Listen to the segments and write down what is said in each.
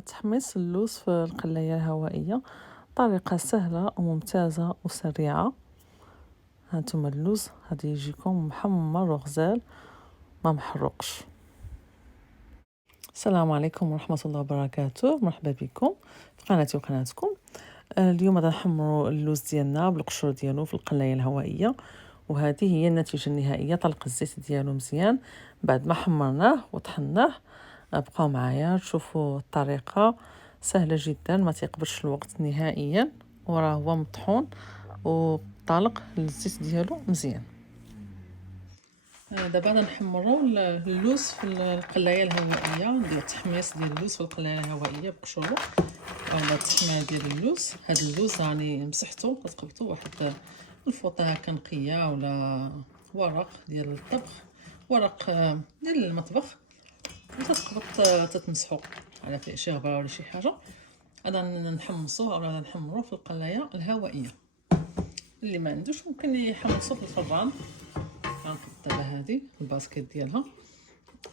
تحميص اللوز في القلاية الهوائية طريقة سهلة وممتازة وسريعة. هانتوما اللوز غادي يجيكم محمر وغزال ما محروقش. السلام عليكم ورحمة الله وبركاته، مرحبا بكم في قناتي وقناتكم. اليوم غادي نحمروا اللوز ديالنا بالقشور ديالو في القلاية الهوائية، وهذه هي النتيجة النهائية. طلق الزيت ديالو مزيان بعد ما حمرناه وطحناه. بقاو معايا تشوفوا الطريقة سهلة جدا، ما تيقبلش الوقت نهائيا، وراه هو مطحون وطالق الزيت ديالو مزيان. دابا نحمروا اللوز في القلايه الهوائيه، ندير تحميص ديال اللوز في القلايه الهوائيه بقشورو اولا التحمير ديال اللوز. هذا اللوز راني مسحته كتقبطو واحد الفوطه هكا نقيه ولا ورق ديال الطبخ، ورق ديال المطبخ، وتتقبط تتمسحو على فيه شي غبره ولا شي حاجه. هذا نحمصوه اولا نحمروه في القلايه الهوائيه. اللي ما عندوش ممكن يحمصو في الفران. غنقد دابا هذه الباسكيت ديالها،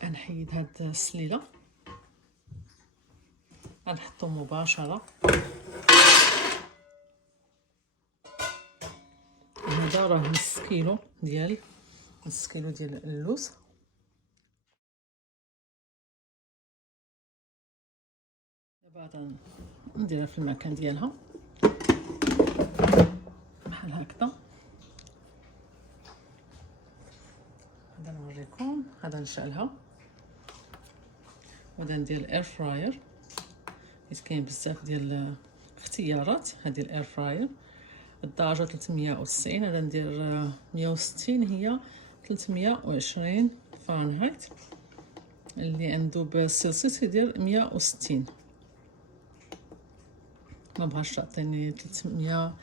غنحيد هاد السليله، غنحطو مباشره. هذا راه نص كيلو ديال اللوز. دابا نديرها في المكان ديالها بحال هكذا. غادا نوريكم، غادا نشعلها وغادا ندير الاير فراير، حيت كاين بزاف ديال الاختيارات. هذه الاير فراير الدرجه 390، غادا ندير 160، هي 320 فahrenheit. اللي عنده بالسلسيوس يدير 160. ما بغاش تعطيني 300،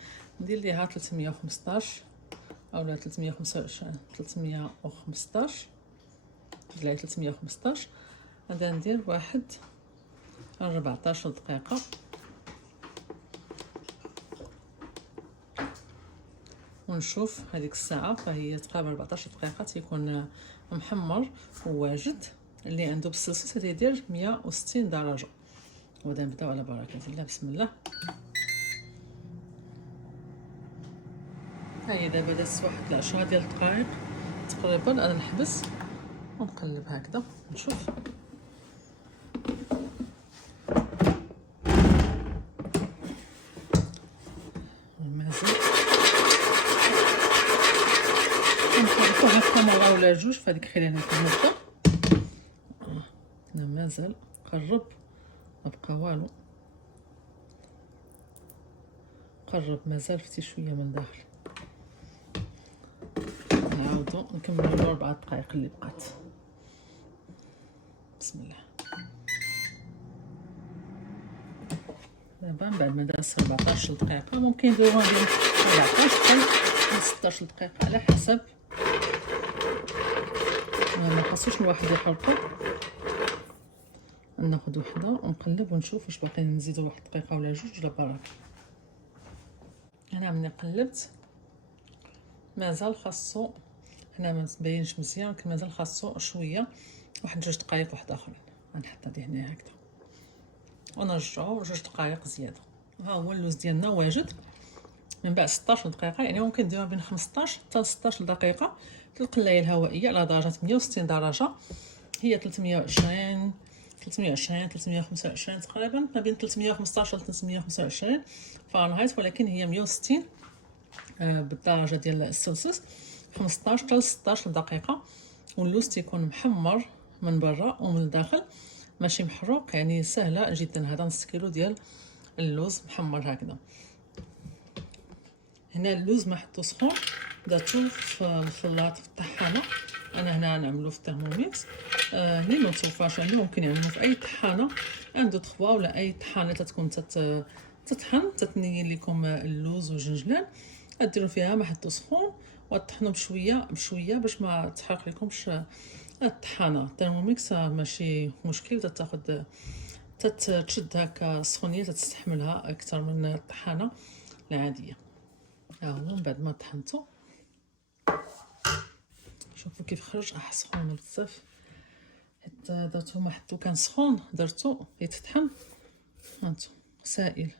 ندير ليها 315 اولا 325. 315 طلع 315. غادا ندير واحد 14 دقيقه. ونشوف هذيك الساعه فهي تقريبا 14 دقيقه تيكون محمر وواجد. اللي عنده بالسلسيوس يدير 160 درجه. وغادا نبداو على بركه الله. بسم الله. هاهي دابا دازت واحد 10 ديال الدقائق تقريبا. انا نحبس ونقلب هكذا نشوف. مازال نقلبو هكا مره ولا جوج فهاديك خلينا هكا المده. انا مازال قرب، ما بقى والو، قرب مازال فتي شويه من داخل. نعاودو نكملو 4 دقائق اللي بقات. بسم الله. دابا من بعد ما داز 14 دقيقه ممكن نديروها بين 14 حتى 16 دقيقه على حسب. ما خاصوش الواحد يحرقو. ناخذ وحده ونقلب ونشوف واش باقي نزيدو واحد دقيقه ولا جوج ولا بركه. انا ملي قلبت مازال خاصو، هنا ما تبينش مزيان ولكن مازال خاصو شويه، واحد 2 دقائق واحد اخرين. غنحط هذه هنا هكذا ونرجعو 2 دقائق زياده. ها هو اللوز ديالنا واجد من بعد 16 دقيقه، يعني ممكن نديروها بين 15 حتى 16 دقيقه في القلايه الهوائيه على درجه 160 درجه. هي 320 325 تقريبا، ما بين 315 و 325 فahrenheit، ولكن هي 160 بالدرجه ديال السلسيوس. 15 حتى 16 دقيقه واللوز تيكون محمر من برا ومن الداخل، ماشي محروق، يعني سهله جدا. هذا نص كيلو ديال اللوز محمر هكذا. هنا اللوز ما حطو سخون، درتو في الخلاط في الطحانه. انا هنا نعملو في الترموميكس. اللي ما توفاش عنده ممكن يعملو في اي طحانه عنده تخوا ولا اي طحانه تتكون تطحن تتنيل لكم اللوز والجنجلان. ديروا فيها ما حطو سخون وطحنوا بشويه بشويه باش ما تحرق لكمش الطحانه. الترموميكس ماشي مشكل، تاخذ تشد هكا سخونيه تستحملها اكثر من الطحانه العاديه. ها هو من بعد ما طحنتو شوفوا كيف خرج. سخونه بزاف، حيت درتو ما حطو كان سخون درتو يتطحن هانتو سائل.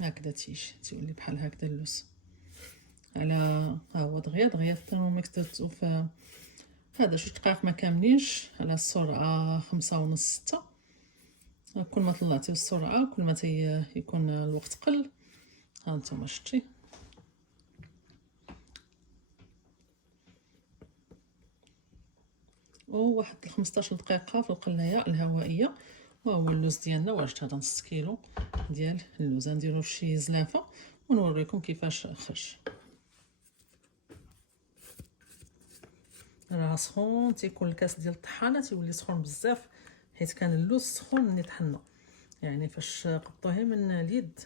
هكذا تيولي بحال هكذا اللوز. على ها هو دغيا الترمومتر درتو في هذا 2 دقائق ما كاملينش على السرعه 5.5 6. كل ما طلعتيو السرعه كل ما يكون الوقت قل. ها نتوما شتي واحد 15 دقيقه في القلايه الهوائيه. وهو اللوز ديالنا واجد. هذا نص كيلو ديال اللوز. نديرو شي زلافه ونوريكم كيفاش خرج. راه سخون، تيكون الكاس ديال الطحانه تيولي سخون بزاف حيت كان اللوز سخون ملي طحنا. يعني فاش قطوه من اليد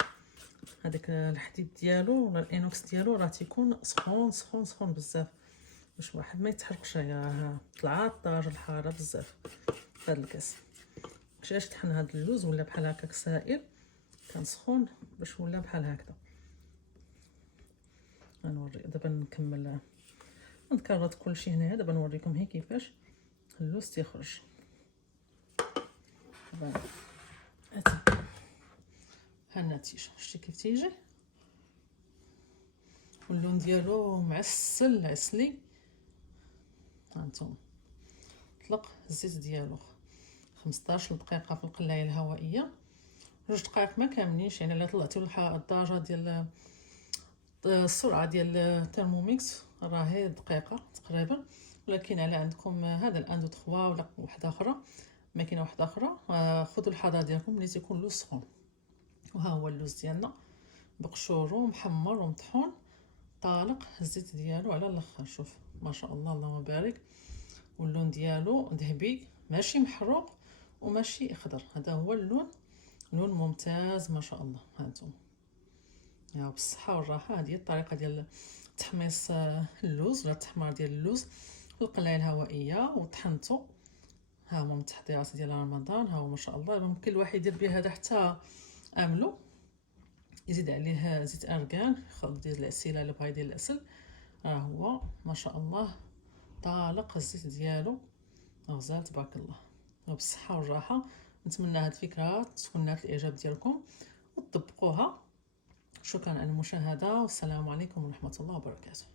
هذاك الحديد ديالو ولا الانوكس ديالو راه تيكون سخون سخون سخون بزاف باش واحد ما يتحرقش. راه طلعات درجه الحراره بزاف في هذا الكاس. كيفاش طحن هذا اللوز ولا بحال هكاك سائل، كان سخون باش ولا بحال هكذا. غنوري دابا نكمل نكرر كلشي هنايا. دابا نوريكم هي كيفاش اللوز تيخرج. دابا ها النتيجه، شتي كيف تيجي واللون ديالو معسل عسلي. هانتوما طلق الزيت ديالو 15 دقيقه في القلايه الهوائيه. 2 دقائق ما كاملينش، يعني الا طلعتوا الدرجه ديال السرعه ديال الترموميكس راه هي دقيقه تقريبا. ولكن على عندكم هذا الاندو 3 ولا واحده اخرى، ماكينه واحده اخرى، خذوا الحذر ديالكم ملي تيكون اللوز سخون. وها هو اللوز ديالنا بقشورو محمر ومطحون طالق الزيت ديالو على الاخر. شوف ما شاء الله اللهم بارك. واللون ديالو ذهبي ماشي محروق وماشي اخضر. هذا هو اللون، لون ممتاز ما شاء الله. هانتوما يا بالصحه والراحه. هذه الطريقه ديال تحميص اللوز ولا التحمار ديال اللوز في القلايه الهوائيه وطحنته. ها هما من التحضيرات ديال رمضان. ها هو ما شاء الله ممكن الواحد يدير به هذا حتى املو، يزيد عليه زيت ارغان، يدير العسيل الا بغا يدير العسل. ها هو ما شاء الله طالق الزيت ديالو غزال تبارك الله. وبالصحه والراحه. نتمنى هاد الفكره تكون نالت الاعجاب ديالكم وتطبقوها. شكرا على المشاهده والسلام عليكم ورحمه الله وبركاته.